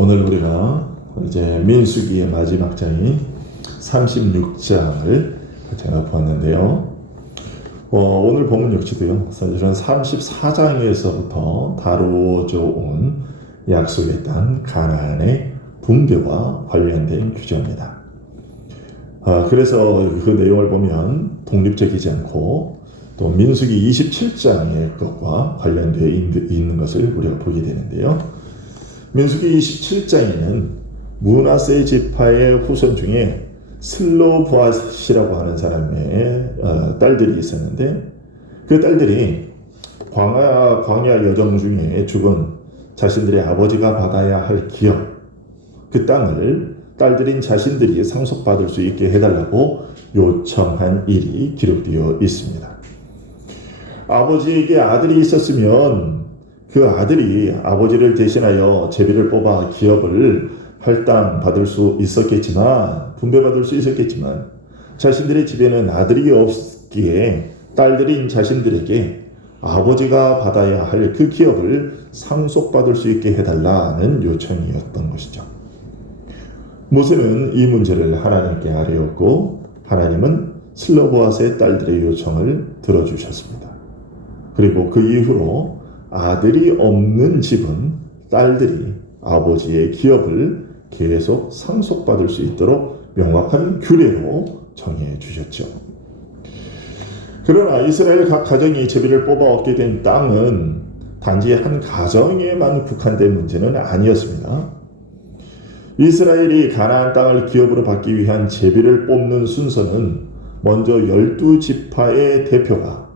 오늘 우리가 이제 민수기의 마지막 장인 36장을 제가 보았는데요. 오늘 본문 역시도요, 사실은 34장에서부터 다루어져 온 약속의 땅 가나안의 분배와 관련된 규정입니다. 그래서 그 내용을 보면 독립적이지 않고 또 민수기 27장의 것과 관련되어 있는 것을 우리가 보게 되는데요. 민수기 27장에는 므낫세 지파의 후손 중에 슬로보앗이라고 하는 사람의 딸들이 있었는데, 그 딸들이 광야 여정 중에 죽은 자신들의 아버지가 받아야 할 기업, 그 땅을 딸들인 자신들이 상속받을 수 있게 해달라고 요청한 일이 기록되어 있습니다. 아버지에게 아들이 있었으면 그 아들이 아버지를 대신하여 제비를 뽑아 기업을 할당받을 수 있었겠지만, 분배받을 수 있었겠지만, 자신들의 집에는 아들이 없기에 딸들인 자신들에게 아버지가 받아야 할 그 기업을 상속받을 수 있게 해달라는 요청이었던 것이죠. 모세는 이 문제를 하나님께 아뢰었고, 하나님은 슬로보앗의 딸들의 요청을 들어주셨습니다. 그리고 그 이후로 아들이 없는 집은 딸들이 아버지의 기업을 계속 상속받을 수 있도록 명확한 규례로 정해 주셨죠. 그러나 이스라엘 각 가정이 제비를 뽑아 얻게 된 땅은 단지 한 가정에만 국한된 문제는 아니었습니다. 이스라엘이 가나안 땅을 기업으로 받기 위한 제비를 뽑는 순서는 먼저 12지파의 대표가,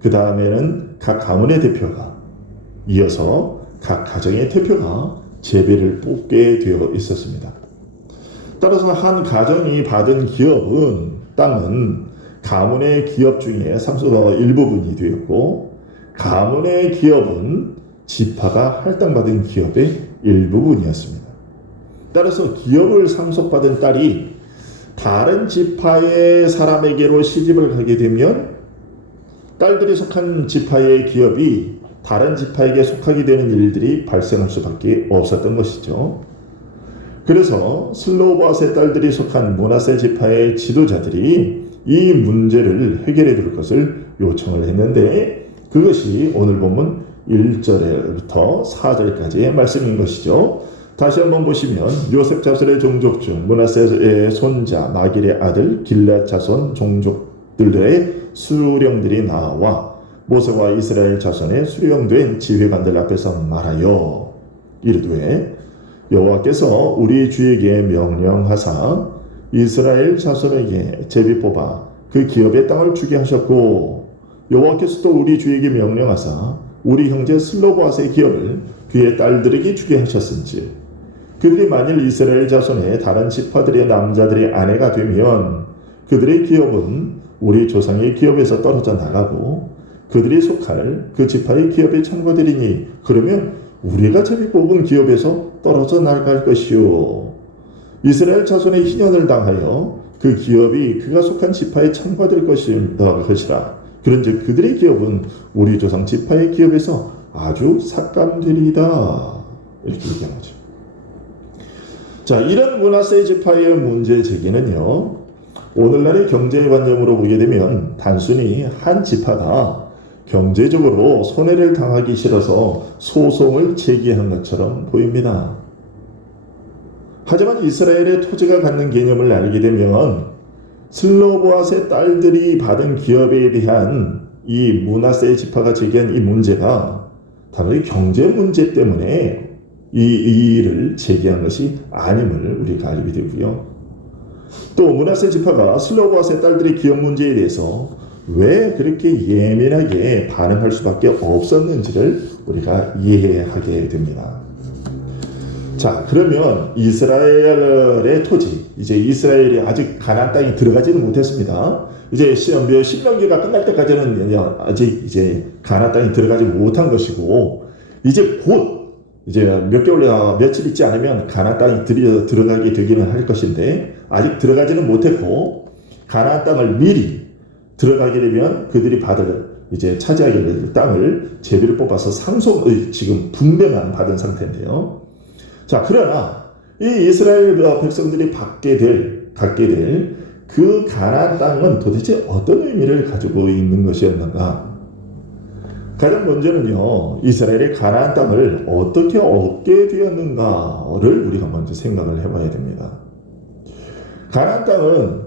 그 다음에는 각 가문의 대표가, 이어서 각 가정의 대표가 제비를 뽑게 되어 있었습니다. 따라서 한 가정이 받은 땅은 가문의 기업 중에 상속의 일부분이 되었고, 가문의 기업은 지파가 할당받은 기업의 일부분이었습니다. 따라서 기업을 상속받은 딸이 다른 지파의 사람에게로 시집을 가게 되면 딸들이 속한 지파의 기업이 다른 지파에게 속하게 되는 일들이 발생할 수밖에 없었던 것이죠. 그래서 슬로보앗의 딸들이 속한 므낫세 지파의 지도자들이 이 문제를 해결해 줄 것을 요청을 했는데, 그것이 오늘 본문 1절부터 4절까지의 말씀인 것이죠. 다시 한번 보시면, 요셉 자손의 종족 중 므낫세의 손자 마길의 아들 길앗 자손 종족들의 수령들이 나와 모세와 이스라엘 자손의 수령된 지휘관들 앞에서 말하여 이르되, 여호와께서 우리 주에게 명령하사 이스라엘 자손에게 제비 뽑아 그 기업의 땅을 주게 하셨고, 여호와께서 또 우리 주에게 명령하사 우리 형제 슬로보앗의 기업을 그의 딸들에게 주게 하셨은지, 그들이 만일 이스라엘 자손의 다른 지파들의 남자들의 아내가 되면 그들의 기업은 우리 조상의 기업에서 떨어져 나가고 그들이 속할 그 지파의 기업에 참가되리니, 그러면 우리가 제비 뽑은 기업에서 떨어져 나갈 것이요, 이스라엘 자손의 희년을 당하여 그 기업이 그가 속한 지파에 참가될 것이라. 그런즉 그들의 기업은 우리 조상 지파의 기업에서 아주 삭감되리이다. 이렇게 얘기한 거죠. 자, 이런 므낫세 지파의 문제 제기는요, 오늘날의 경제의 관점으로 보게 되면 단순히 한 지파가 경제적으로 손해를 당하기 싫어서 소송을 제기한 것처럼 보입니다. 하지만 이스라엘의 토지가 갖는 개념을 알게 되면 슬로보앗의 딸들이 받은 기업에 대한 이 므낫세 지파가 제기한 이 문제가 단지 경제 문제 때문에 이 일을 제기한 것이 아님을 우리가 알게 되고요. 또 므낫세 지파가 슬로보앗의 딸들의 기업 문제에 대해서 왜 그렇게 예민하게 반응할 수밖에 없었는지를 우리가 이해하게 됩니다. 자, 그러면 이스라엘의 토지, 이제 이스라엘이 아직 가나안 땅에 들어가지는 못했습니다. 이제 신명기가 끝날 때까지는 아직 이제 가나안 땅에 들어가지 못한 것이고, 이제 곧 이제 몇 개월, 며칠 있지 않으면 가나안 땅에 들어가게 되기는 할 것인데, 아직 들어가지는 못했고, 가나안 땅을 미리 들어가게 되면 그들이 이제 차지하게 될 땅을 제비를 뽑아서 지금 분배만 받은 상태인데요. 자, 그러나 이 이스라엘 백성들이 갖게 될 그 가나안 땅은 도대체 어떤 의미를 가지고 있는 것이었는가? 가장 먼저는요, 이스라엘이 가나안 땅을 어떻게 얻게 되었는가를 우리가 먼저 생각을 해봐야 됩니다. 가나안 땅은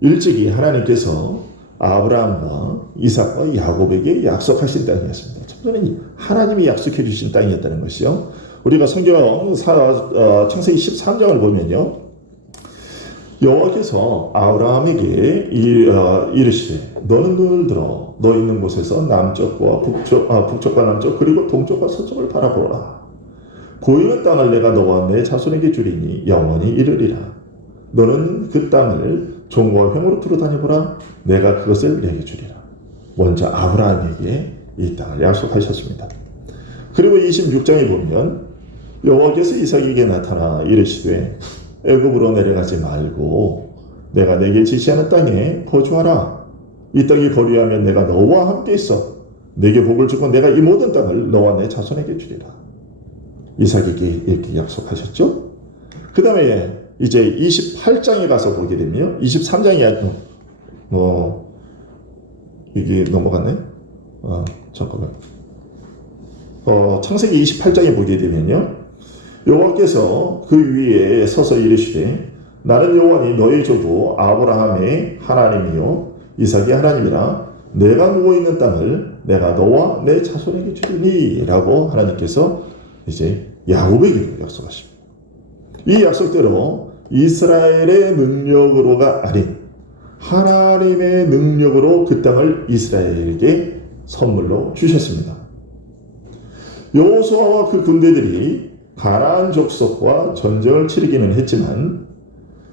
일찍이 하나님께서 아브라함과 이삭과 야곱에게 약속하신 땅이었습니다. 첫째는 하나님이 약속해 주신 땅이었다는 것이요. 우리가 성경 창세기 13장을 보면요, 여호와께서 아브라함에게 이르시되 너는 눈을 들어 너 있는 곳에서 남쪽과 북쪽과 남쪽 그리고 동쪽과 서쪽을 바라보라. 보이는 땅을 내가 너와 내 자손에게 주리니 영원히 이르리라. 너는 그 땅을 종과 횡으로 두루 다녀보라. 내가 그것을 내게 주리라. 먼저 아브라함에게 이 땅을 약속하셨습니다. 그리고 26장에 보면 여호와께서 이삭에게 나타나 이르시되 애굽으로 내려가지 말고 내가 내게 지시하는 땅에 거주하라. 이 땅이 거류하면 내가 너와 함께 있어 내게 복을 주고 내가 이 모든 땅을 너와 내 자손에게 주리라. 이삭에게 이렇게 약속하셨죠. 그 다음에 이제 28장에 가서 보게 되면 23장이 이게 넘어갔네. 잠깐만. 창세기 28장에 보게 되면요, 여호와께서 그 위에 서서 이르시되 나는 여호와니 너희 조부 아브라함의 하나님이요 이삭의 하나님이라. 내가 누워있는 땅을 내가 너와 내 자손에게 주리니 라고 하나님께서 이제 야곱에게 약속하십니다. 이 약속대로 이스라엘의 능력으로가 아닌 하나님의 능력으로 그 땅을 이스라엘에게 선물로 주셨습니다. 여호수아와 그 군대들이 가나안 족속과 전쟁을 치르기는 했지만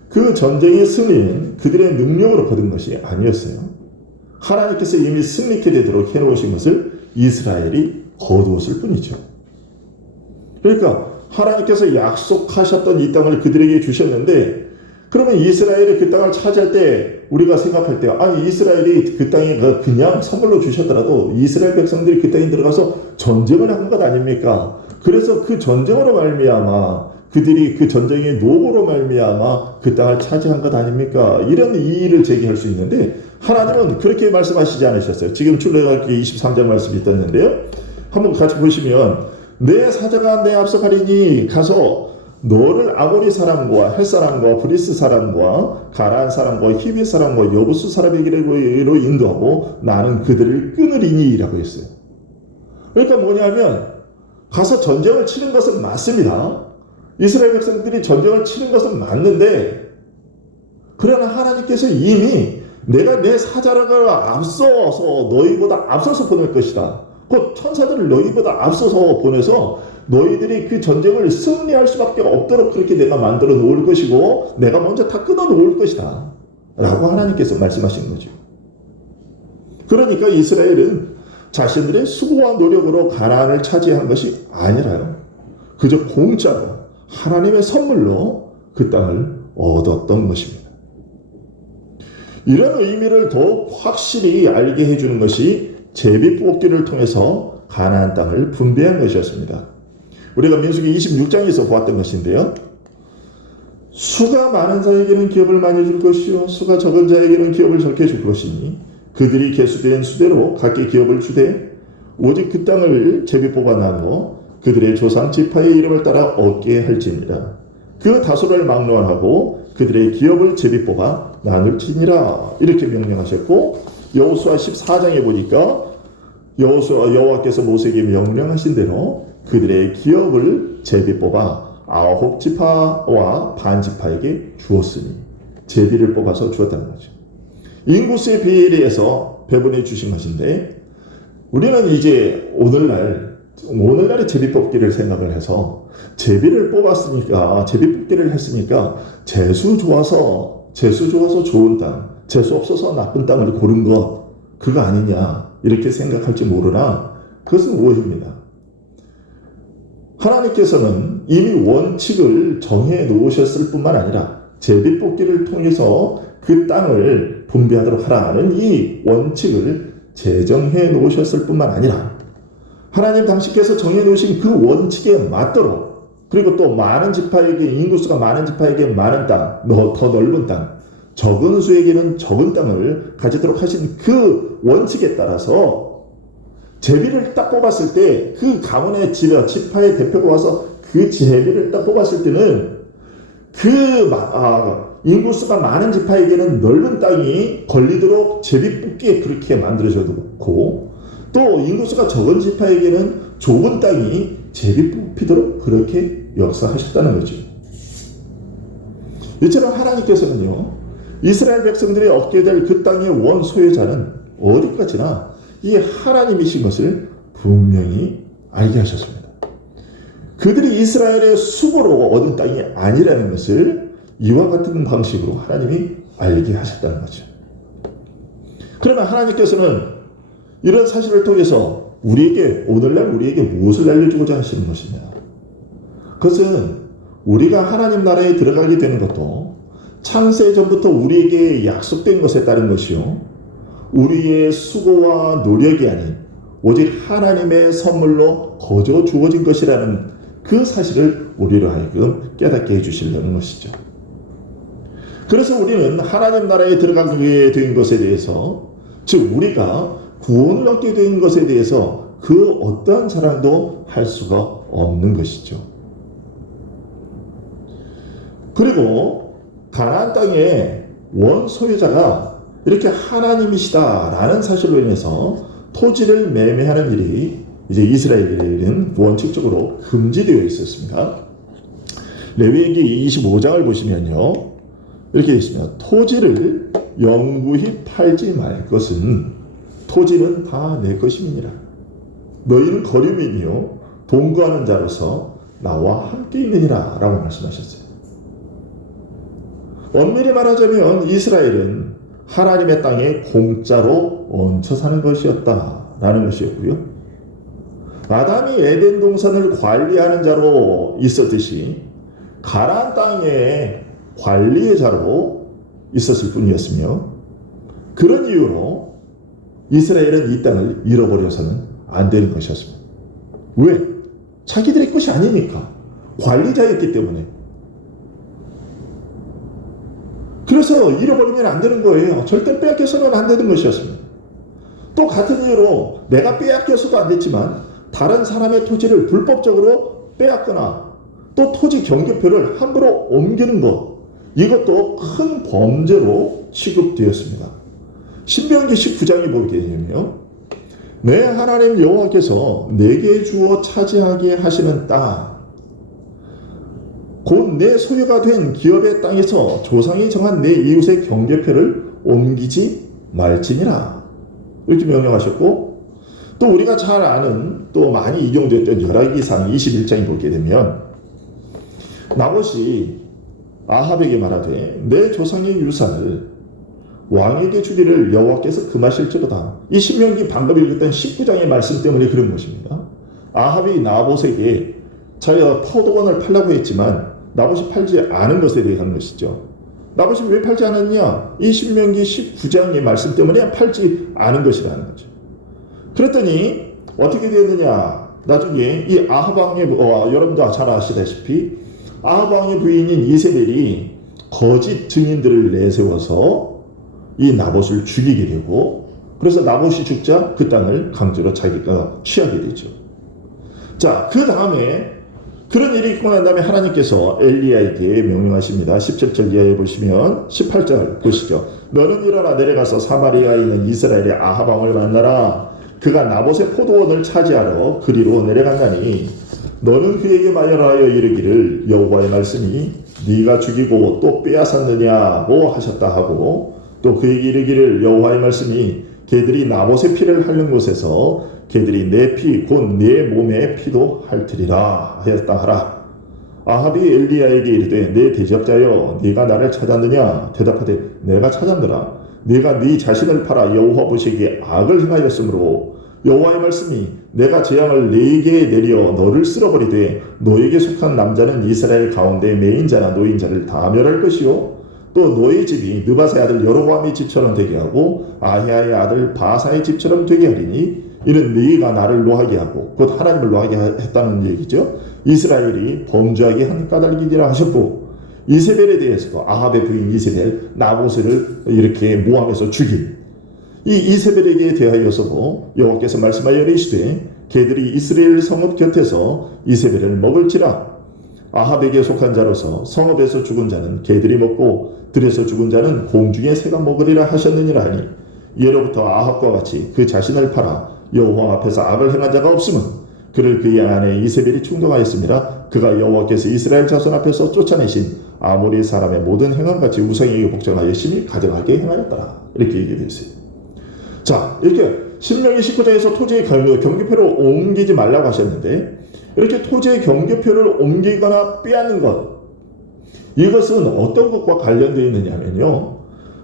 그 전쟁의 승리는 그들의 능력으로 거둔 것이 아니었어요. 하나님께서 이미 승리케 되도록 해놓으신 것을 이스라엘이 거두었을 뿐이죠. 그러니까 하나님께서 약속하셨던 이 땅을 그들에게 주셨는데, 그러면 이스라엘이 그 땅을 차지할 때 우리가 생각할 때 이스라엘이 그 땅에 그냥 선물로 주셨더라도 이스라엘 백성들이 그 땅에 들어가서 전쟁을 한 것 아닙니까? 그래서 그 전쟁으로 말미암아 그들이 그 전쟁의 노고로 말미암아 그 땅을 차지한 것 아닙니까? 이런 이의를 제기할 수 있는데 하나님은 그렇게 말씀하시지 않으셨어요. 지금 출애굽기 23장 말씀이 있었는데요, 한번 같이 보시면 내 사자가 내 앞서 가리니 가서 너를 아모리 사람과 헷 사람과 브리스 사람과 가나안 사람과 히비 사람과 여부스 사람에게로 인도하고 나는 그들을 끊으리니 라고 했어요. 그러니까 뭐냐면 가서 전쟁을 치는 것은 맞습니다. 이스라엘 백성들이 전쟁을 치는 것은 맞는데, 그러나 하나님께서 이미 내가 내 사자를 앞서서 너희보다 앞서서 보낼 것이다. 곧 천사들을 너희보다 앞서서 보내서 너희들이 그 전쟁을 승리할 수밖에 없도록 그렇게 내가 만들어 놓을 것이고 내가 먼저 다 끊어 놓을 것이다 라고 하나님께서 말씀하신 거죠. 그러니까 이스라엘은 자신들의 수고와 노력으로 가나안을 차지한 것이 아니라요, 그저 공짜로 하나님의 선물로 그 땅을 얻었던 것입니다. 이런 의미를 더욱 확실히 알게 해주는 것이 제비뽑기를 통해서 가나안 땅을 분배한 것이었습니다. 우리가 민수기 26장에서 보았던 것인데요, 수가 많은 자에게는 기업을 많이 줄 것이요 수가 적은 자에게는 기업을 적게 줄 것이니 그들이 계수된 수대로 각기 기업을 주되 오직 그 땅을 제비 뽑아 나누어 그들의 조상 지파의 이름을 따라 얻게 할지니라. 그 다소를 막론하고 그들의 기업을 제비 뽑아 나눌지니라. 이렇게 명령하셨고, 여호수아 14장에 보니까 여호와께서 모세에게 명령하신 대로 그들의 기업을 제비 뽑아 9지파와 반 지파에게 주었으니, 제비를 뽑아서 주었다는 거죠. 인구수에 비례해서 배분해 주신 것인데, 우리는 이제 오늘날의 제비 뽑기를 생각을 해서 제비를 뽑았으니까, 제비 뽑기를 했으니까 재수 좋아서 좋은 땅, 재수 없어서 나쁜 땅을 고른 것, 그거 아니냐 이렇게 생각할지 모르나 그것은 오해입니다. 하나님께서는 이미 원칙을 정해 놓으셨을 뿐만 아니라 제비 뽑기를 통해서 그 땅을 분배하도록 하라는 이 원칙을 제정해 놓으셨을 뿐만 아니라 하나님 당신께서 정해 놓으신 그 원칙에 맞도록 그리고 또 많은 지파에게, 인구수가 많은 지파에게 많은 땅, 더 넓은 땅, 적은 수에게는 적은 땅을 가지도록 하신 그 원칙에 따라서 제비를 딱 뽑았을 때 그 가문의 지파의 대표가 와서 그 제비를 딱 뽑았을 때는 인구수가 많은 지파에게는 넓은 땅이 걸리도록 제비 뽑기에 그렇게 만들어졌고, 또 인구수가 적은 지파에게는 좁은 땅이 제비 뽑히도록 그렇게 역사하셨다는 거죠. 이처럼 하나님께서는요, 이스라엘 백성들이 얻게 될 그 땅의 원 소유자는 어디까지나 이 하나님이신 것을 분명히 알게 하셨습니다. 그들이 이스라엘의 수고로 얻은 땅이 아니라는 것을 이와 같은 방식으로 하나님이 알게 하셨다는 거죠. 그러면 하나님께서는 이런 사실을 통해서 오늘날 우리에게 무엇을 알려주고자 하시는 것이냐? 그것은 우리가 하나님 나라에 들어가게 되는 것도 창세 전부터 우리에게 약속된 것에 따른 것이요, 우리의 수고와 노력이 아닌 오직 하나님의 선물로 거저 주어진 것이라는 그 사실을 우리로 하여금 깨닫게 해주시려는 것이죠. 그래서 우리는 하나님 나라에 들어가게 된 것에 대해서, 즉 우리가 구원을 얻게 된 것에 대해서 그 어떠한 자랑도 할 수가 없는 것이죠. 그리고 가나안 땅의 원 소유자가 이렇게 하나님이시다라는 사실로 인해서 토지를 매매하는 일이 이제 이스라엘에는 원칙적으로 금지되어 있었습니다. 레위기 25장을 보시면요, 이렇게 되어 있습니다. 토지를 영구히 팔지 말 것은 토지는 다 내 것임이니라. 너희는 거류민이요 동거하는 자로서 나와 함께 있느니라 라고 말씀하셨어요. 엄밀히 말하자면 이스라엘은 하나님의 땅에 공짜로 얹혀 사는 것이었다라는 것이었고요. 아담이 에덴 동산을 관리하는 자로 있었듯이 가나안 땅의 관리의 자로 있었을 뿐이었으며, 그런 이유로 이스라엘은 이 땅을 잃어버려서는 안 되는 것이었습니다. 왜? 자기들의 것이 아니니까. 관리자였기 때문에. 그래서 잃어버리면 안 되는 거예요. 절대 빼앗겨서는 안 되는 것이었습니다. 또 같은 이유로 내가 빼앗겨서도 안 됐지만 다른 사람의 토지를 불법적으로 빼앗거나 또 토지 경계표를 함부로 옮기는 것, 이것도 큰 범죄로 취급되었습니다. 신명기 19장이 보게 되면요, 내 하나님 여호와께서 내게 주어 차지하게 하시는 땅, 곧 내 소유가 된 기업의 땅에서 조상이 정한 내 이웃의 경계표를 옮기지 말지니라, 이렇게 명령하셨고, 또 우리가 잘 아는 또 많이 인용됐던 열왕기상 21장에 보게 되면 나봇이 아합에게 말하되 내 조상의 유산을 왕에게 주기를 여호와께서 금하실지로다. 이 신명기 방금 읽었던 19장의 말씀 때문에 그런 것입니다. 아합이 나봇에게 자기가 포도원을 팔라고 했지만 나봇이 팔지 않은 것에 대한 것이죠. 나봇이 왜 팔지 않았냐? 이 신명기 19장의 말씀 때문에 팔지 않은 것이라는 거죠. 그랬더니 어떻게 되느냐? 나중에 이 아합 왕의 여러분도 잘 아시다시피 아합 왕의 부인인 이세벨이 거짓 증인들을 내세워서 이 나봇을 죽이게 되고, 그래서 나봇이 죽자 그 땅을 강제로 자기가 취하게 되죠. 자, 그 다음에 그런 일이 있고 난 다음에 하나님께서 엘리야에게 명령하십니다. 17절 이하에 보시면 18절 보시죠. 너는 일어나 내려가서 사마리아에 있는 이스라엘의 아합 왕을 만나라. 그가 나봇의 포도원을 차지하러 그리로 내려간다니 너는 그에게 말하여 이르기를 여호와의 말씀이 네가 죽이고 또 빼앗았느냐고 하셨다 하고, 또 그에게 이르기를 여호와의 말씀이 걔들이 나봇의 피를 핥는 곳에서 걔들이 내 피 곧 내 몸의 피도 핥으리라 하였다 하라. 아합이 엘리야에게 이르되 내 대적자여 네가 나를 찾았느냐? 대답하되 내가 찾았노라. 네가 네 자신을 팔아 여호와 보시기에 악을 행하였으므로 여호와의 말씀이 내가 재앙을 네게 내려 너를 쓸어버리되 너에게 속한 남자는 이스라엘 가운데 매인자나 노인자를 다 멸할 것이요 또 너의 집이 느바사의 아들 여로보암의 집처럼 되게 하고 아히야의 아들 바사의 집처럼 되게 하리니 이는 네가 나를 노하게 하고 곧 하나님을 노하게 했다는 얘기죠. 이스라엘이 범죄하게 한 까닭이니라 하셨고, 이세벨에 대해서도 아합의 부인 이세벨 나봇을 이렇게 모함해서 죽인 이 이세벨에게 대하여서도 여호와께서 말씀하여 이르시되 걔들이 이스라엘 성읍 곁에서 이세벨을 먹을지라. 아합에게 속한 자로서 성읍에서 죽은 자는 개들이 먹고 들에서 죽은 자는 공중의 새가 먹으리라 하셨느니라 하니, 예로부터 아합과 같이 그 자신을 팔아 여호와 앞에서 악을 행한 자가 없음은 그를 그의 아내 이세벨이 충동하였습니다. 그가 여호와께서 이스라엘 자손 앞에서 쫓아내신 아모리 사람의 모든 행함같이 우상에게 복종하여 심히 가증하게 행하였다. 이렇게 얘기되어 있어요. 자, 이렇게 신명기 19장에서 토지의 경계표를 옮기지 말라고 하셨는데, 이렇게 토지의 경계표를 옮기거나 빼앗는 것, 이것은 어떤 것과 관련되어 있느냐면요,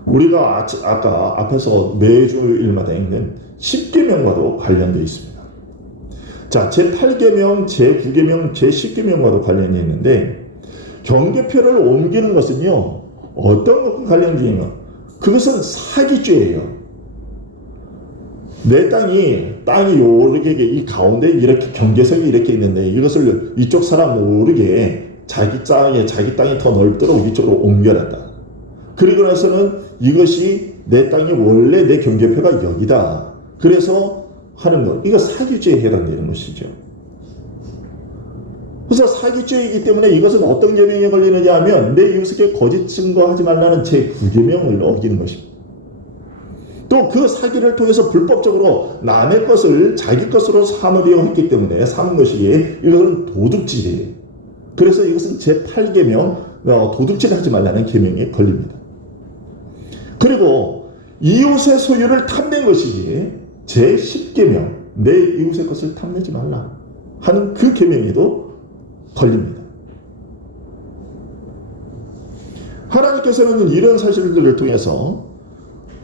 우리가 아까 앞에서 매주일마다 읽는 10계명과도 관련되어 있습니다. 자, 제8계명, 제9계명, 제10계명과도 관련이 있는데, 경계표를 옮기는 것은요, 어떤 것과 관련되냐? 그것은 사기죄예요. 내 땅이 모르게 이 가운데 이렇게 경계선이 이렇게 있는데, 이것을 이쪽 사람 모르게 자기 땅이 더 넓도록 이쪽으로 옮겨놨다. 그리고 나서는 이것이 내 땅이 원래 내 경계표가 여기다. 그래서 하는 것. 이거 사기죄에 해당되는 것이죠. 그래서 사기죄이기 때문에 이것은 어떤 계명에 걸리느냐 하면 내 이웃에게 거짓 증거하지 말라는 제9계명을 어기는 것입니다. 또 그 사기를 통해서 불법적으로 남의 것을 자기 것으로 삼으려 했기 때문에 삼은 것이기에 이것은 도둑질이에요. 그래서 이것은 제8계명 도둑질 하지 말라는 계명에 걸립니다. 그리고 이웃의 소유를 탐낸 것이기에 제10계명 내 이웃의 것을 탐내지 말라 하는 그 계명에도 걸립니다. 하나님께서는 이런 사실들을 통해서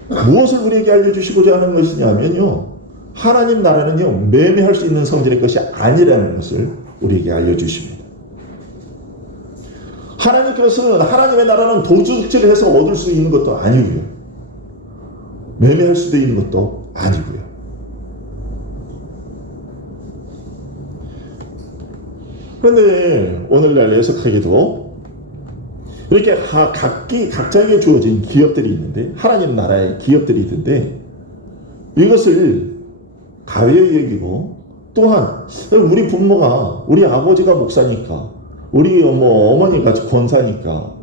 무엇을 우리에게 알려주시고자 하는 것이냐면요, 하나님 나라는요 매매할 수 있는 성질의 것이 아니라는 것을 우리에게 알려주십니다. 하나님께서는 하나님의 나라는 도둑질을 해서 얻을 수 있는 것도 아니고요, 매매할 수도 있는 것도 아니고요. 그런데 오늘날 애석하게도 이렇게 각자에게 주어진 기업들이 있는데, 하나님 나라의 기업들이 있는데, 이것을 가벼이 여기고, 또한 우리 부모가, 우리 아버지가 목사니까, 우리 어머니가 권사니까,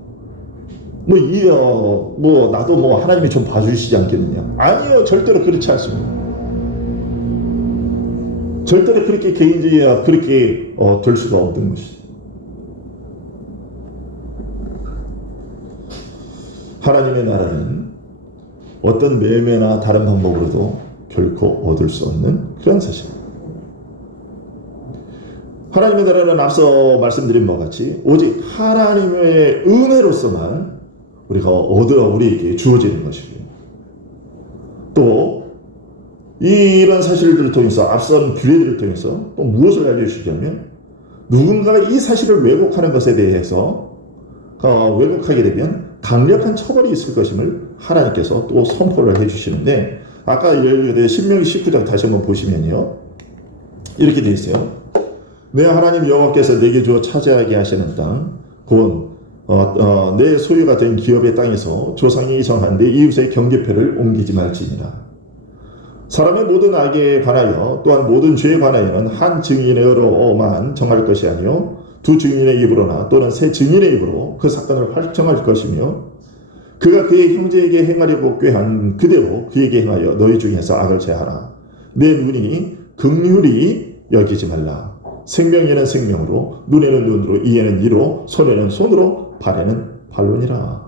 나도 하나님이 좀 봐주시지 않겠느냐. 아니요, 절대로 그렇지 않습니다. 절대로 그렇게 개인주의가 그렇게 될 수가 없는 것이죠. 하나님의 나라는 어떤 매매나 다른 방법으로도 결코 얻을 수 없는 그런 사실입니다. 하나님의 나라는 앞서 말씀드린 바와 같이 오직 하나님의 은혜로서만 우리에게 주어지는 것이고요. 또 이런 사실들을 통해서, 앞선 규례들을 통해서 또 무엇을 알려주시냐면, 누군가가 이 사실을 왜곡하는 것에 대해서 왜곡하게 되면 강력한 처벌이 있을 것임을 하나님께서 또 선포를 해주시는데, 아까 신명기 19장 다시 한번 보시면요, 이렇게 되어 있어요. 내 하나님 여호와께서 내게 주어 차지하게 하시는 땅, 곧 내 소유가 된 기업의 땅에서 조상이 정한 내 이웃의 경계표를 옮기지 말지니라. 사람의 모든 악에 관하여 또한 모든 죄에 관하여는 한 증인으로만 정할 것이 아니요 두 증인의 입으로나 또는 세 증인의 입으로 그 사건을 확정할 것이며, 그가 그의 형제에게 행하려고 꾀한 그대로 그에게 행하여 너희 중에서 악을 제하라. 내 눈이 긍휼히 여기지 말라. 생명에는 생명으로, 눈에는 눈으로, 이에는 이로, 손에는 손으로, 발에는 발로니라.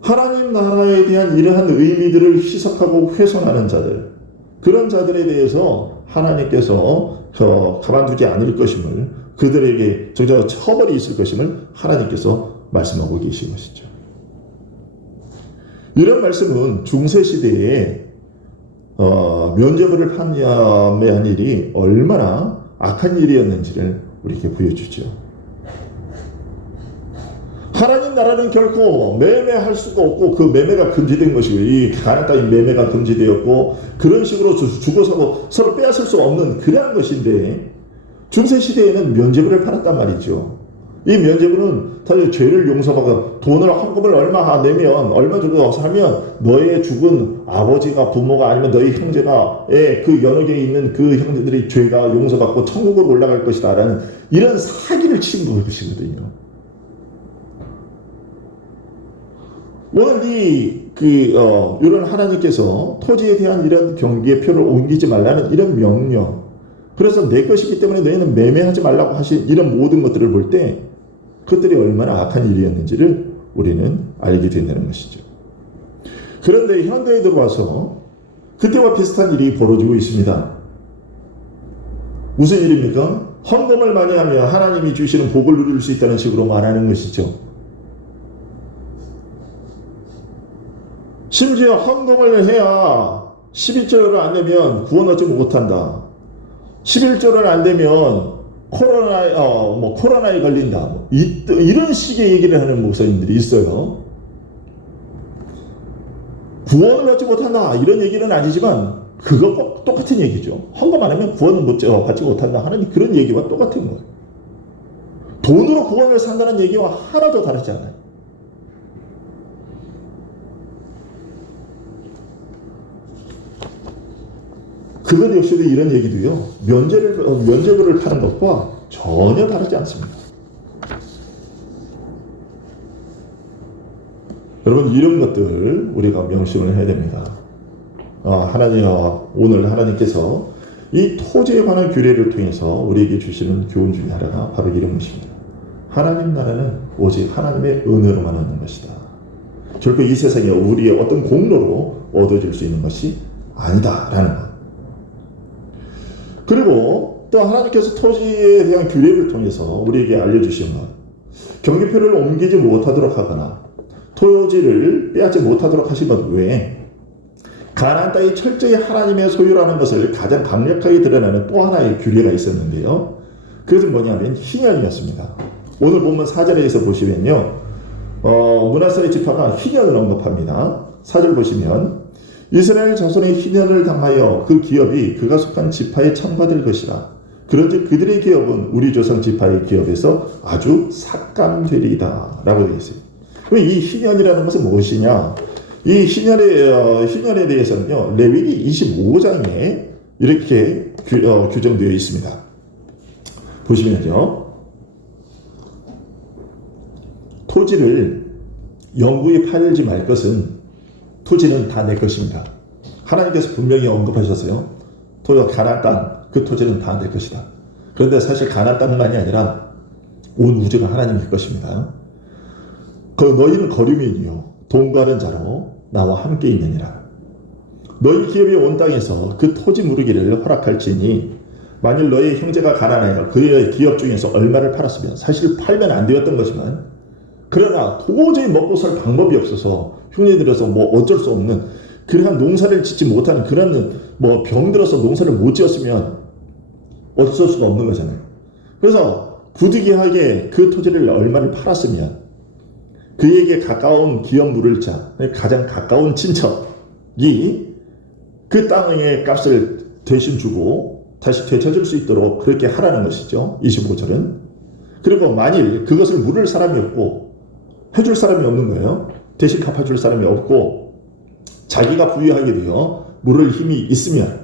하나님 나라에 대한 이러한 의미들을 희석하고 훼손하는 자들, 그런 자들에 대해서 하나님께서 가만두지 않을 것임을, 그들에게 처벌이 있을 것임을 하나님께서 말씀하고 계신 것이죠. 이런 말씀은 중세시대에 면죄부를 판매한 일이 얼마나 악한 일이었는지를 우리에게 보여주죠. 하나님 나라는 결코 매매할 수가 없고 그 매매가 금지된 것이고 이 가나안 땅이 매매가 금지되었고 그런 식으로 주고 사고 서로 빼앗을 수 없는 그러한 것인데 중세시대에는 면죄부를 팔았단 말이죠. 이 면죄부는 사실 죄를 용서받고 돈을 헌금을 얼마 내면 얼마 주고 사면 너의 죽은 아버지가 부모가 아니면 너희 형제가 그 연옥에 있는 그 형제들이 죄가 용서받고 천국으로 올라갈 것이다 라는 이런 사기를 치는 것이거든요. 오늘 이런 하나님께서 토지에 대한 이런 경계의 표를 옮기지 말라는 이런 명령, 그래서 내 것이기 때문에 너희는 매매하지 말라고 하신 이런 모든 것들을 볼 때 그것들이 얼마나 악한 일이었는지를 우리는 알게 된다는 것이죠. 그런데 현대에 들어와서 그때와 비슷한 일이 벌어지고 있습니다. 무슨 일입니까? 헌금을 많이 하면 하나님이 주시는 복을 누릴 수 있다는 식으로 말하는 것이죠. 심지어 헌금을 해야 11조를 안 내면 구원 얻지 못한다. 11조를 안 되면 코로나에 걸린다. 이런 식의 얘기를 하는 목사님들이 있어요. 구원을 얻지 못한다. 이런 얘기는 아니지만 그거 똑같은 얘기죠. 헌금 안 하면 구원을 받지 못한다 하는 그런 얘기와 똑같은 거예요. 돈으로 구원을 산다는 얘기와 하나도 다르지 않아요. 그것 역시도 이런 얘기도요. 면죄부를 파는 것과 전혀 다르지 않습니다. 여러분 이런 것들 우리가 명심을 해야 됩니다. 오늘 하나님께서 이 토지에 관한 규례를 통해서 우리에게 주시는 교훈 중에 하나가 바로 이런 것입니다. 하나님 나라는 오직 하나님의 은혜로만 얻는 것이다. 결코 이 세상에 우리의 어떤 공로로 얻어질 수 있는 것이 아니다라는 것. 그리고 또 하나님께서 토지에 대한 규례를 통해서 우리에게 알려주신 것, 경계표를 옮기지 못하도록 하거나 토지를 빼앗지 못하도록 하신 것 외에 가나안 땅이 철저히 하나님의 소유라는 것을 가장 강력하게 드러내는 또 하나의 규례가 있었는데요. 그것은 뭐냐면 희년이었습니다. 오늘 본문 4절에서 보시면요, 므낫세 지파가 희년을 언급합니다. 4절 보시면 이스라엘 자손의 희년을 당하여 그 기업이 그가 속한 지파에 참가될 것이라. 그런즉 그들의 기업은 우리 조상 지파의 기업에서 아주 삭감되리이다 라고 되어 있어요. 이 희년이라는 것은 무엇이냐? 이 희년에 대해서는요, 레위기 25장에 이렇게 규정되어 있습니다. 보시면요, 토지를 영구히 팔지 말 것은 토지는 다 내 것입니다. 하나님께서 분명히 언급하셨어요. 가나안 땅, 그 토지는 다 내 것이다. 그런데 사실 가나안 땅만이 아니라 온 우주가 하나님의 것입니다. 너희는 거류민이요 동거하는 자로 나와 함께 있느니라. 너희 기업이 온 땅에서 그 토지 무르기를 허락할지니 만일 너희 형제가 가난하여 그의 기업 중에서 얼마를 팔았으면, 사실 팔면 안 되었던 것이지만 그러나 도저히 먹고 살 방법이 없어서 흉내들어서 어쩔 수 없는 그러한 농사를 짓지 못하는 그런 병 들어서 농사를 못 지었으면 어쩔 수가 없는 거잖아요. 그래서 부득이하게 그 토지를 얼마를 팔았으면 그에게 가까운 기업 물을 자, 가장 가까운 친척이 그 땅의 값을 대신 주고 다시 되찾을 수 있도록 그렇게 하라는 것이죠. 25절은. 그리고 만일 그것을 물을 사람이 없고 해줄 사람이 없는 거예요. 대신 갚아줄 사람이 없고 자기가 부유하게 되어 물을 힘이 있으면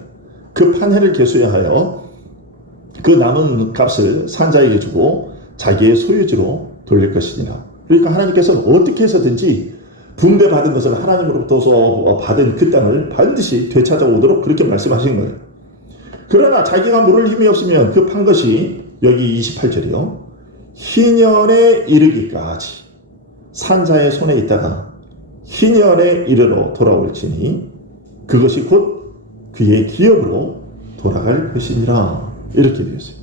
그 판회를 계수하여 그 남은 값을 산자에게 주고 자기의 소유지로 돌릴 것이니라. 그러니까 하나님께서는 어떻게 해서든지 분배받은 것을 하나님으로부터 받은 그 땅을 반드시 되찾아오도록 그렇게 말씀하신 거예요. 그러나 자기가 물을 힘이 없으면 그 판 것이 여기 28절이요. 희년에 이르기까지 산자의 손에 있다가 희년에 이르러 돌아올지니 그것이 곧 그의 기업으로 돌아갈 것이니라. 이렇게 되어 있어요.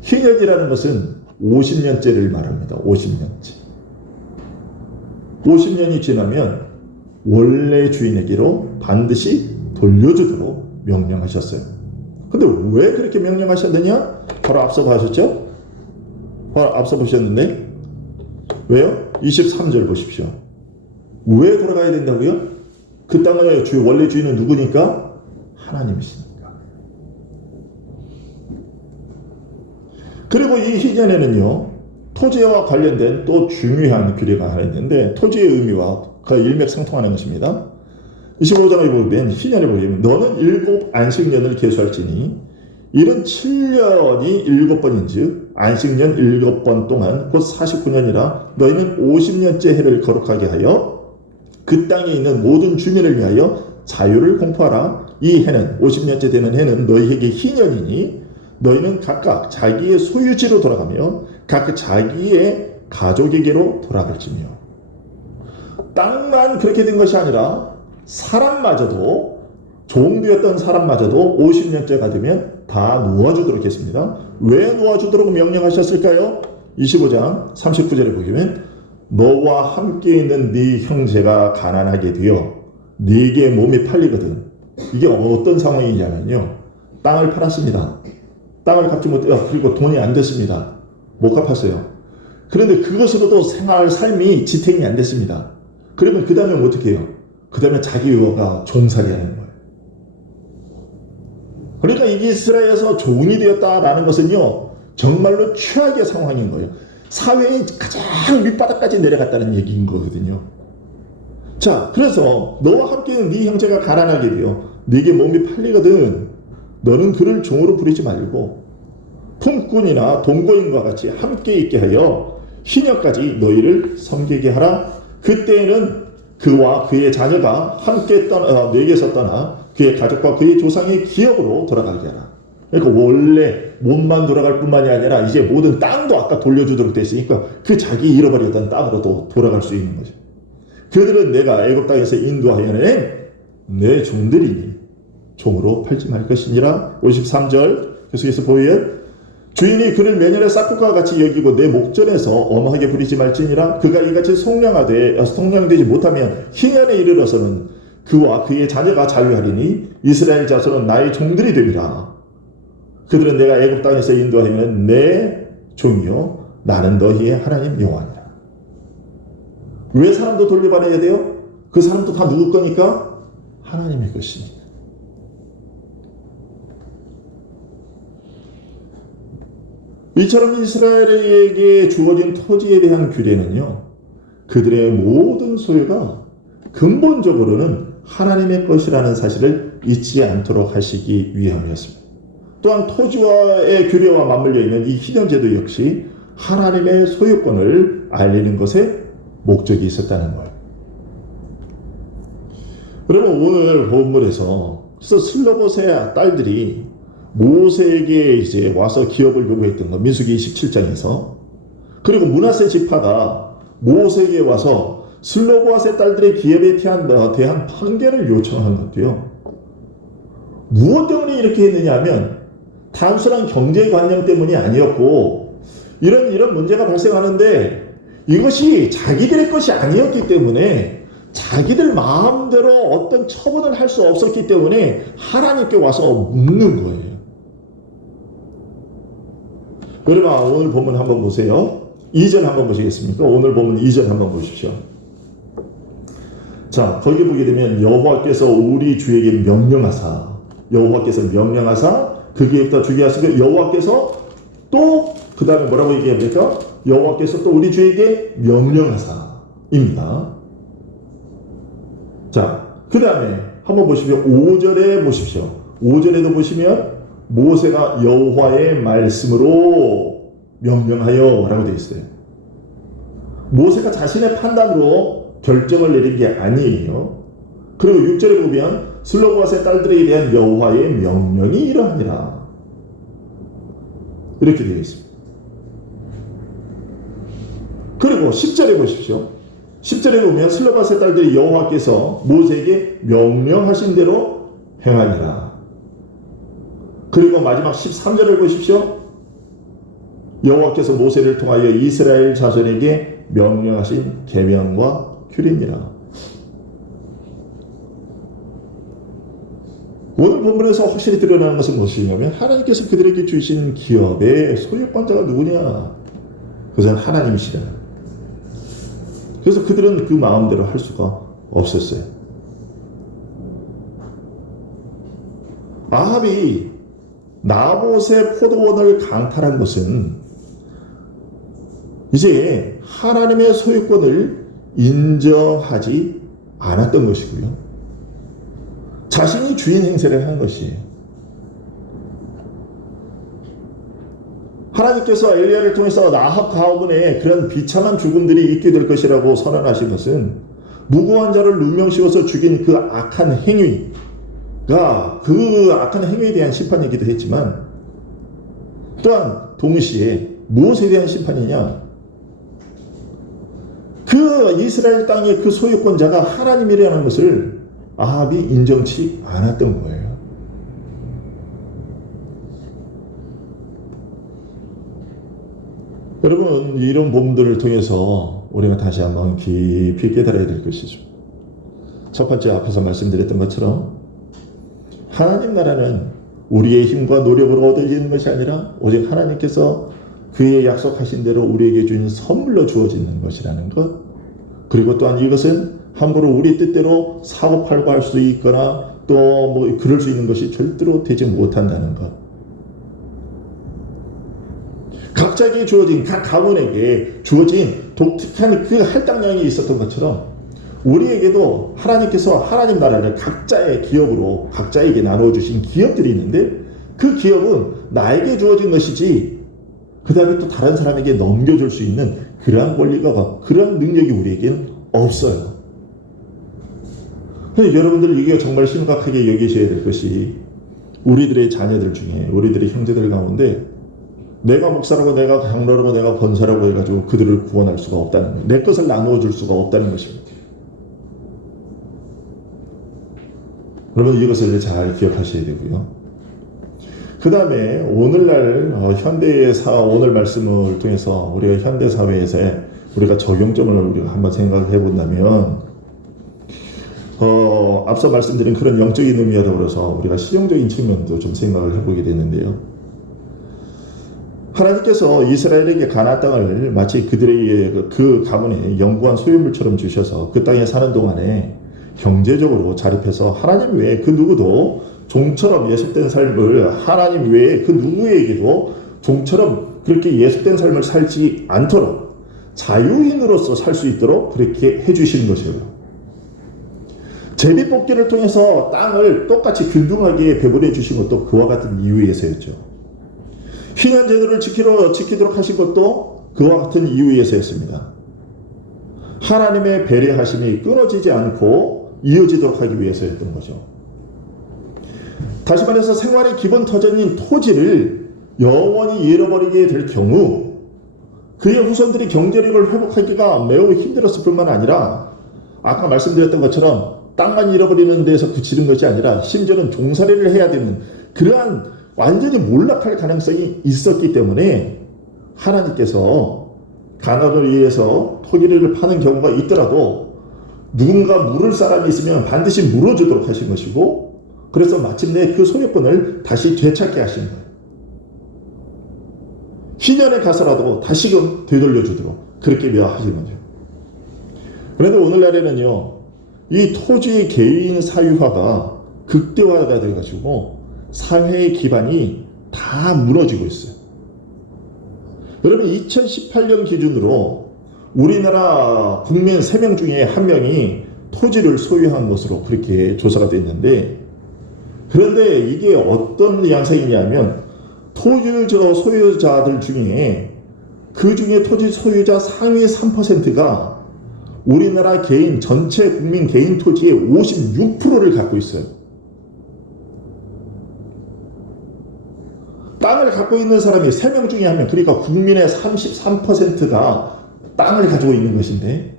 희년이라는 것은 50년째를 말합니다. 50년째. 50년이 지나면 원래 주인에게로 반드시 돌려주도록 명령하셨어요. 근데 왜 그렇게 명령하셨느냐? 바로 앞서 보셨는데 왜요? 23절 보십시오. 왜 돌아가야 된다고요? 그 땅의 원래 주인은 누구니까? 하나님이시니까. 그리고 이 희년에는요, 토지와 관련된 또 중요한 규례가 하나 있는데, 토지의 의미와 그 일맥상통하는 것입니다. 25장에 보면, 희년에 보면, 너는 7 안식년을 계수할지니, 이는 7년이 7번인즉, 안식년 7번 동안, 곧 49년이라, 너희는 50년째 해를 거룩하게 하여, 그 땅에 있는 모든 주민을 위하여 자유를 공포하라. 이 해는, 50년째 되는 해는 너희에게 희년이니, 너희는 각각 자기의 소유지로 돌아가며 각 자기의 가족에게로 돌아갈지며. 땅만 그렇게 된 것이 아니라 사람마저도, 종되었던 사람마저도 50년째가 되면 다 놓아주도록 했습니다. 왜 놓아주도록 명령하셨을까요? 25장 39절에 보면 너와 함께 있는 네 형제가 가난하게 되어 네게 몸이 팔리거든. 이게 어떤 상황이냐면요, 땅을 팔았습니다. 땅을 갚지 못해요. 그리고 돈이 안 됐습니다. 못 갚았어요. 그런데 그것으로도 삶이 지탱이 안 됐습니다. 그러면 그 다음에 어떻게 해요? 그 다음에 자기 의가 종살이 하는 거예요. 그러니까 이스라엘에서 종이 되었다라는 것은요, 정말로 최악의 상황인 거예요. 사회의 가장 밑바닥까지 내려갔다는 얘기인 거거든요. 자, 그래서 너와 함께는 네 형제가 가난하게 되어 네게 몸이 팔리거든. 너는 그를 종으로 부리지 말고 품꾼이나 동거인과 같이 함께 있게 하여 희년까지 너희를 섬기게 하라. 그때에는 그와 그의 자녀가 함께 내게서 떠나 그의 가족과 그의 조상의 기업으로 돌아가게 하라. 그러니까 원래 몸만 돌아갈 뿐만이 아니라 이제 모든 땅도 아까 돌려주도록 됐으니까 그 자기 잃어버렸던 땅으로도 돌아갈 수 있는 거죠. 그들은 내가 애굽 땅에서 인도하여 낸 내 종들이니 종으로 팔지 말 것이니라. 53절 계속해서 보여요. 주인이 그를 매년의 싹둑과 같이 여기고 내 목전에서 엄하게 부리지 말지니라. 그가 이같이 속량되지 못하면 희년에 이르러서는 그와 그의 자녀가 자유하리니 이스라엘 자손은 나의 종들이 되리라. 그들은 내가 애굽 땅에서 인도하여는 내 종이요 나는 너희의 하나님 여호와니라. 왜 사람도 돌려받아야 돼요? 그 사람도 다 누구 거니까? 하나님의 것이니까. 이처럼 이스라엘에게 주어진 토지에 대한 규례는요, 그들의 모든 소유가 근본적으로는 하나님의 것이라는 사실을 잊지 않도록 하시기 위함이었습니다. 또한 토지와의 규례와 맞물려 있는 이 희년제도 역시 하나님의 소유권을 알리는 것에 목적이 있었다는 거예요. 여러분, 오늘 본문에서 슬로봇의 딸들이 모세에게 이제 와서 기업을 요구했던 거, 민수기 17장에서. 그리고 므낫세 지파가 모세에게 와서 슬로봇의 딸들의 기업에 대한 판결을 요청한 것도요, 무엇 때문에 이렇게 했느냐 하면 단순한 경제관념 때문이 아니었고, 이런 문제가 발생하는데 이것이 자기들의 것이 아니었기 때문에 자기들 마음대로 어떤 처분을 할 수 없었기 때문에 하나님께 와서 묻는 거예요. 여러분, 오늘 본문 한번 보세요. 2절 한번 보시겠습니까? 오늘 본문 2절 한번 보십시오. 자, 거기 보게 되면 여호와께서 우리 주에게 명령하사, 여호와께서 명령하사 그 계획다 주게 하시고, 여호와께서 또 그 다음에 뭐라고 얘기합니까? 여호와께서 또 우리 주에게 명령하사입니다. 자, 그 다음에 한번 보십시오. 5절에 보십시오. 5절에도 보시면 모세가 여호와의 말씀으로 명령하여 라고 되어 있어요. 모세가 자신의 판단으로 결정을 내린 게 아니에요. 그리고 6절에 보면 슬로봇의 딸들에 대한 여호와의 명령이 이러하니라 이렇게 되어 있습니다. 그리고 10절에 보십시오. 10절에 보면 슬로봇의 딸들이 여호와께서 모세에게 명령하신 대로 행하니라. 그리고 마지막 13절을 보십시오. 여호와께서 모세를 통하여 이스라엘 자손에게 명령하신 계명과 규례니라. 오늘 본문에서 확실히 드러나는 것은 무엇이냐면 하나님께서 그들에게 주신 기업의 소유권자가 누구냐? 그것은 하나님이시라. 그래서 그들은 그 마음대로 할 수가 없었어요. 아합이 나봇의 포도원을 강탈한 것은 이제 하나님의 소유권을 인정하지 않았던 것이고요. 자신이 주인 행세를 한 것이에요. 하나님께서 엘리야를 통해서 아합 가문에 그런 비참한 죽음들이 있게 될 것이라고 선언하신 것은 무고한 자를 누명씌워서 죽인 그 악한 행위가 그 악한 행위에 대한 심판이기도 했지만 또한 동시에 무엇에 대한 심판이냐? 그 이스라엘 땅의 그 소유권자가 하나님이라는 것을 아합이 인정치 않았던 거예요. 여러분, 이런 본문들을 통해서 우리가 다시 한번 깊이 깨달아야 될 것이죠. 첫 번째 앞에서 말씀드렸던 것처럼 하나님 나라는 우리의 힘과 노력으로 얻어지는 것이 아니라 오직 하나님께서 그의 약속하신 대로 우리에게 주신 선물로 주어지는 것이라는 것. 그리고 또한 이것은 함부로 우리 뜻대로 사고팔고 할 수 있거나 또 뭐 그럴 수 있는 것이 절대로 되지 못한다는 것. 각자에게 주어진 각 가문에게 주어진 독특한 그 할당량이 있었던 것처럼 우리에게도 하나님께서 하나님 나라를 각자의 기업으로 각자에게 나누어 주신 기업들이 있는데 그 기업은 나에게 주어진 것이지 그 다음에 또 다른 사람에게 넘겨줄 수 있는 그러한 권리가 그러한 능력이 우리에게는 없어요. 여러분들 이게 정말 심각하게 여기셔야 될 것이 우리들의 자녀들 중에 우리들의 형제들 가운데 내가 목사라고 내가 장로라고 내가 권사라고 해가지고 그들을 구원할 수가 없다는 거예요. 내 것을 나누어 줄 수가 없다는 것입니다. 여러분 이것을 잘 기억하셔야 되고요. 그 다음에 오늘날 오늘 말씀을 통해서 우리가 현대 사회에서 우리가 적용점을 우리가 한번 생각해 본다면 앞서 말씀드린 그런 영적인 의미와 더불어서 우리가 실용적인 측면도 좀 생각을 해보게 되는데요. 하나님께서 이스라엘에게 가나안 땅을 마치 그들의 그 가문의 영구한 소유물처럼 주셔서 그 땅에 사는 동안에 경제적으로 자립해서 하나님 외에 그 누구도 종처럼 예속된 삶을 하나님 외에 그 누구에게도 종처럼 그렇게 예속된 삶을 살지 않도록 자유인으로서 살 수 있도록 그렇게 해주신 것이에요. 제비뽑기를 통해서 땅을 똑같이 균등하게 배분해 주신 것도 그와 같은 이유에서였죠. 희년 제도를 지키도록 하신 것도 그와 같은 이유에서였습니다. 하나님의 배려하심이 끊어지지 않고 이어지도록 하기 위해서였던 거죠. 다시 말해서 생활의 기본 터전인 토지를 영원히 잃어버리게 될 경우 그의 후손들이 경제력을 회복하기가 매우 힘들었을 뿐만 아니라 아까 말씀드렸던 것처럼 땅만 잃어버리는 데서 그치는 것이 아니라 심지어는 종살이를 해야 되는 그러한 완전히 몰락할 가능성이 있었기 때문에 하나님께서 가나안을 위해서 토기를 파는 경우가 있더라도 누군가 물을 사람이 있으면 반드시 물어주도록 하신 것이고 그래서 마침내 그 소유권을 다시 되찾게 하신 거예요. 희년에 가서라도 다시금 되돌려주도록 그렇게 묘하신 거죠. 그런데 오늘날에는요 이 토지의 개인 사유화가 극대화가 돼가지고 사회의 기반이 다 무너지고 있어요. 여러분 2018년 기준으로 우리나라 국민 3명 중에 1명이 토지를 소유한 것으로 그렇게 조사가 됐는데 그런데 이게 어떤 양상이냐면 토지 소유자들 중에 그 중에 토지 소유자 상위 3%가 우리나라 개인 전체 국민 개인 토지의 56%를 갖고 있어요. 땅을 갖고 있는 사람이 3명 중에 1명, 그러니까 국민의 33%가 땅을 가지고 있는 것인데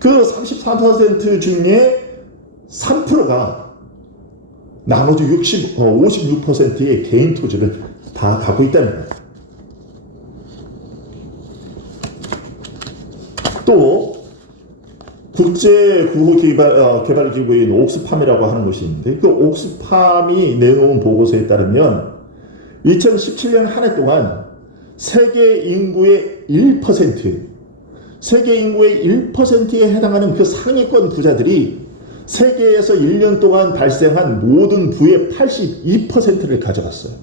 그 33% 중에 3%가 나머지 56%의 개인 토지를 다 갖고 있다는 거예요. 또 국제구호개발기구인 옥스팜이라고 하는 것이 있는데 그 옥스팜이 내놓은 보고서에 따르면 2017년 한 해 동안 세계 인구의 1%, 세계 인구의 1%에 해당하는 그 상위권 부자들이 세계에서 1년 동안 발생한 모든 부의 82%를 가져갔어요.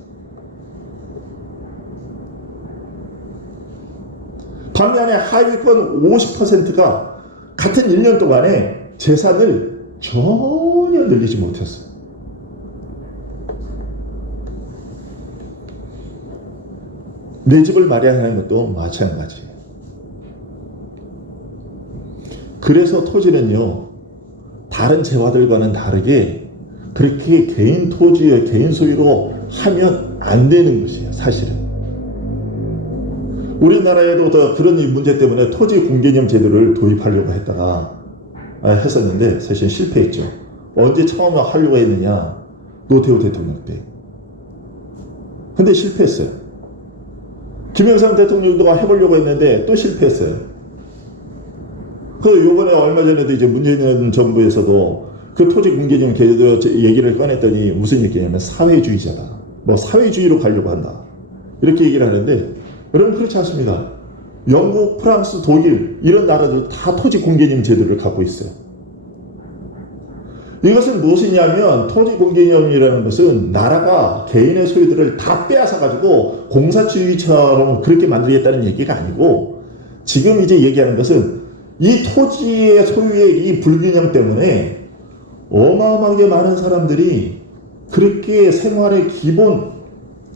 반면에 하위권 50%가 같은 1년 동안에 재산을 전혀 늘리지 못했어요. 내 집을 마련하는 것도 마찬가지예요. 그래서 토지는요, 다른 재화들과는 다르게 그렇게 개인 토지의 개인 소유로 하면 안 되는 것이에요, 사실은. 우리나라에도 더 그런 문제 때문에 토지 공개념 제도를 도입하려고 했다가 했었는데 사실 실패했죠. 언제 처음 하려고 했느냐? 노태우 대통령 때. 근데 실패했어요. 김영삼 대통령도 해보려고 했는데 또 실패했어요. 요번에 얼마 전에도 이제 문재인 정부에서도 그 토지 공개념 제도 얘기를 꺼냈더니 무슨 얘기냐면 사회주의자다. 뭐 사회주의로 가려고 한다. 이렇게 얘기를 하는데 여러분 그렇지 않습니다. 영국, 프랑스, 독일 이런 나라들 다 토지 공개념 제도를 갖고 있어요. 이것은 무엇이냐면 토지 공개념이라는 것은 나라가 개인의 소유들을 다 빼앗아 가지고 공사주의처럼 그렇게 만들겠다는 얘기가 아니고 지금 이제 얘기하는 것은 이 토지의 소유의 이 불균형 때문에 어마어마하게 많은 사람들이 그렇게 생활의 기본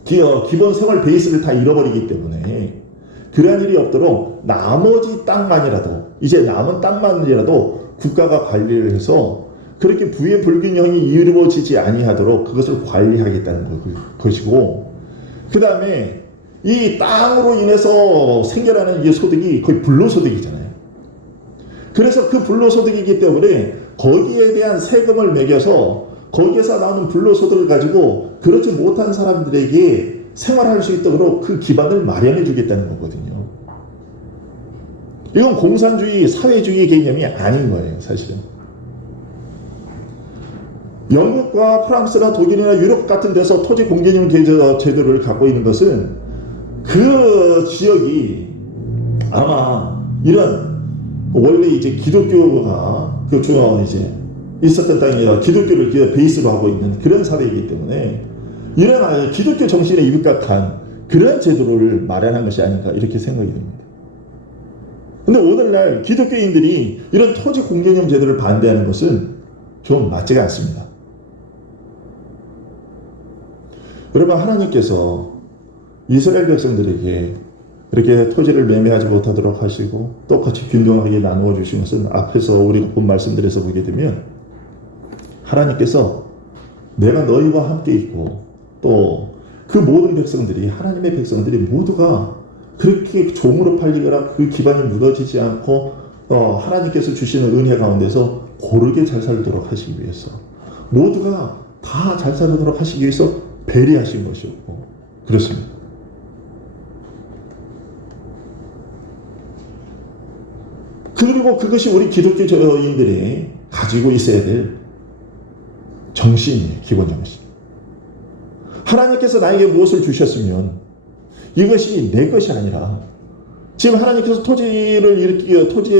생활 베이스를 다 잃어버리기 때문에 그러한 일이 없도록 나머지 땅만이라도 이제 남은 땅만이라도 국가가 관리를 해서 그렇게 부의 불균형이 이루어지지 아니하도록 그것을 관리하겠다는 것이고 그 다음에 이 땅으로 인해서 생겨나는 이 소득이 거의 불로소득이잖아요. 그래서 그 불로소득이기 때문에 거기에 대한 세금을 매겨서 거기에서 나오는 불로소득을 가지고 그렇지 못한 사람들에게 생활할 수 있도록 그 기반을 마련해 주겠다는 거거든요. 이건 공산주의, 사회주의 개념이 아닌 거예요, 사실은. 영국과 프랑스나 독일이나 유럽 같은 데서 토지 공개념 제도를 갖고 있는 것은 그 지역이 아마 이런 원래 이제 기독교가 그 이제 있었던 땅이라 기독교를 베이스로 하고 있는 그런 사회이기 때문에 이런 기독교 정신에 입각한 그런 제도를 마련한 것이 아닌가 이렇게 생각이 됩니다. 근데 오늘날 기독교인들이 이런 토지 공개념 제도를 반대하는 것은 좀 맞지가 않습니다. 여러분 하나님께서 이스라엘 백성들에게 이렇게 토지를 매매하지 못하도록 하시고 똑같이 균등하게 나누어 주신 것은 앞에서 우리가 본 말씀들에서 보게 되면 하나님께서 내가 너희와 함께 있고 또 그 모든 백성들이 하나님의 백성들이 모두가 그렇게 종으로 팔리거나 그 기반이 무너지지 않고 하나님께서 주시는 은혜 가운데서 고르게 잘 살도록 하시기 위해서 모두가 다 잘 살도록 하시기 위해서 배려하신 것이었고 그렇습니다. 그리고 그것이 우리 기독교인들이 가지고 있어야 될 정신이에요. 기본 정신. 하나님께서 나에게 무엇을 주셨으면 이것이 내 것이 아니라 지금 하나님께서 토지에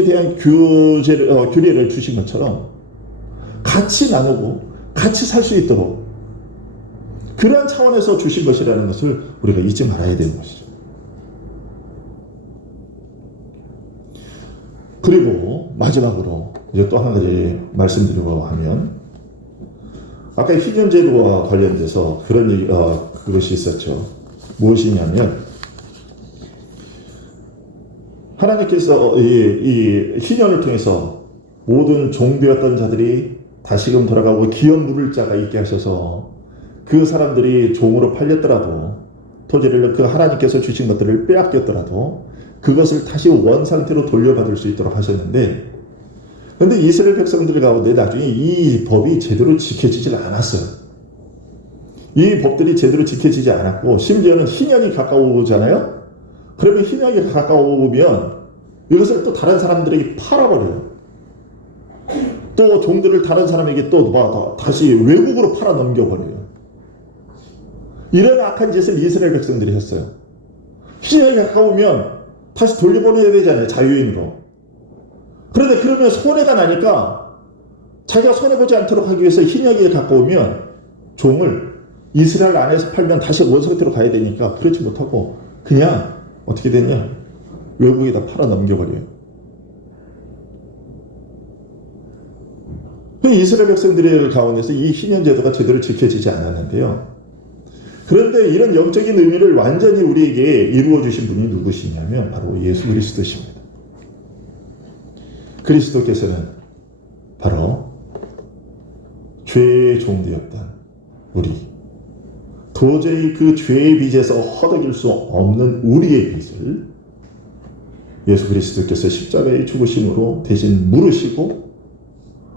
대한 규례를 주신 것처럼 같이 나누고 같이 살 수 있도록 그러한 차원에서 주신 것이라는 것을 우리가 잊지 말아야 되는 것이죠. 그리고 마지막으로 이제 또 한 가지 말씀드리려고 하면 아까 희년제도와 관련돼서 그런 얘기, 그것이 있었죠. 무엇이냐면 하나님께서 이 희년을 통해서 모든 종되었던 자들이 다시금 돌아가고 기업 물을 자가 있게 하셔서 그 사람들이 종으로 팔렸더라도 토지를 그 하나님께서 주신 것들을 빼앗겼더라도 그것을 다시 원 상태로 돌려받을 수 있도록 하셨는데 그런데 이스라엘 백성들 가운데 나중에 이 법이 제대로 지켜지질 않았어요. 이 법들이 제대로 지켜지지 않았고 심지어는 희년이 가까워오잖아요. 그러면 희년이 가까워오면 이것을 또 다른 사람들에게 팔아버려요. 또 종들을 다른 사람에게 또 다시 외국으로 팔아 넘겨버려요. 이런 악한 짓을 이스라엘 백성들이 했어요. 희년이 가까우면 다시 돌려보내야 되잖아요. 자유인으로. 그런데 그러면 손해가 나니까 자기가 손해보지 않도록 하기 위해서 희년기에 가까우면 종을 이스라엘 안에서 팔면 다시 원상태로 가야 되니까 그렇지 못하고 그냥 어떻게 되냐, 외국에다 팔아 넘겨버려요. 이스라엘 백성들의 가운데서 이 희년 제도가 제대로 지켜지지 않았는데요. 그런데 이런 영적인 의미를 완전히 우리에게 이루어 주신 분이 누구시냐면 바로 예수 그리스도십니다. 그리스도께서는 바로 죄의 종되었던 우리, 도저히 그 죄의 빚에서 허덕일 수 없는 우리의 빚을 예수 그리스도께서 십자가의 죽으심으로 대신 물으시고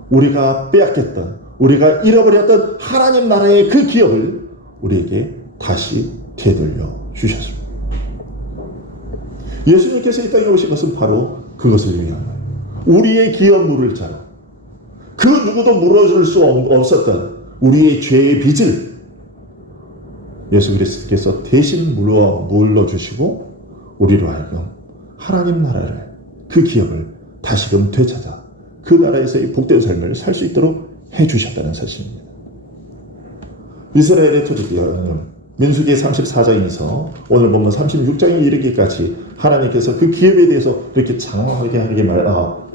우리가 빼앗겼던, 우리가 잃어버렸던 하나님 나라의 그 기업을 우리에게 다시 되돌려 주셨습니다. 예수님께서 이 땅에 오신 것은 바로 그것을 위한 거예요. 우리의 기업 물을 자로, 그 누구도 물어줄 수 없었던 우리의 죄의 빚을 예수 그리스도께서 대신 물러주시고 우리로 하여금 하나님 나라를, 그 기업을 다시금 되찾아 그 나라에서의 복된 삶을 살 수 있도록 해주셨다는 사실입니다. 이스라엘의 토지는 민수기 34장에서 오늘 보면 36장에 이르기까지 하나님께서 그 기업에 대해서 이렇게 장황하게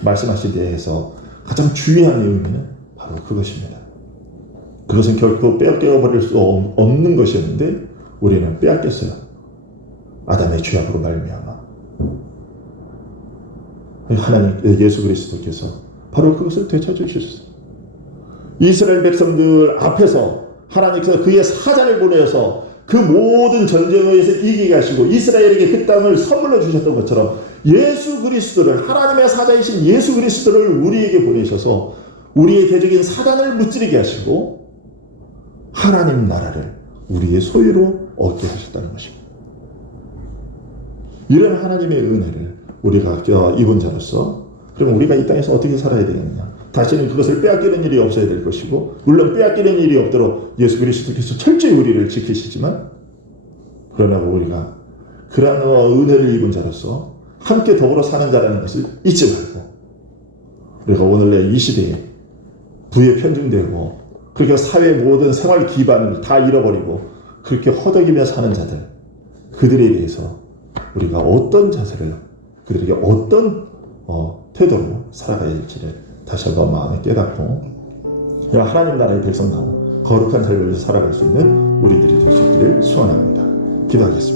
말씀하신 데에서 가장 중요한 의미는 바로 그것입니다. 그것은 결코 빼앗겨버릴 수 없는 것이었는데 우리는 빼앗겼어요. 아담의 죄악으로 말미암아 하나님 예수 그리스도께서 바로 그것을 되찾으셨어요. 이스라엘 백성들 앞에서 하나님께서 그의 사자를 보내서 그 모든 전쟁에서 이기게 하시고 이스라엘에게 그 땅을 선물로 주셨던 것처럼 예수 그리스도를, 하나님의 사자이신 예수 그리스도를 우리에게 보내셔서 우리의 대적인 사단을 무찌르게 하시고 하나님 나라를 우리의 소유로 얻게 하셨다는 것입니다. 이런 하나님의 은혜를 우리가 입은 자로서 그럼 우리가 이 땅에서 어떻게 살아야 되겠느냐? 다시는 그것을 빼앗기는 일이 없어야 될 것이고, 물론 빼앗기는 일이 없도록 예수 그리스도께서 철저히 우리를 지키시지만, 그러나 우리가 그러한 은혜를 입은 자로서 함께 더불어 사는 자라는 것을 잊지 말고, 우리가 오늘날 이 시대에 부에 편중되고 그렇게 사회 모든 생활 기반을 다 잃어버리고 그렇게 허덕이며 사는 자들, 그들에 대해서 우리가 어떤 자세를, 그들에게 어떤 태도로 살아가야 할지를 다시 한번 마음에 깨닫고 하나님 나라의 백성다운 거룩한 삶을 살아갈 수 있는 우리들이 될 수 있기를 소원합니다. 기도하겠습니다.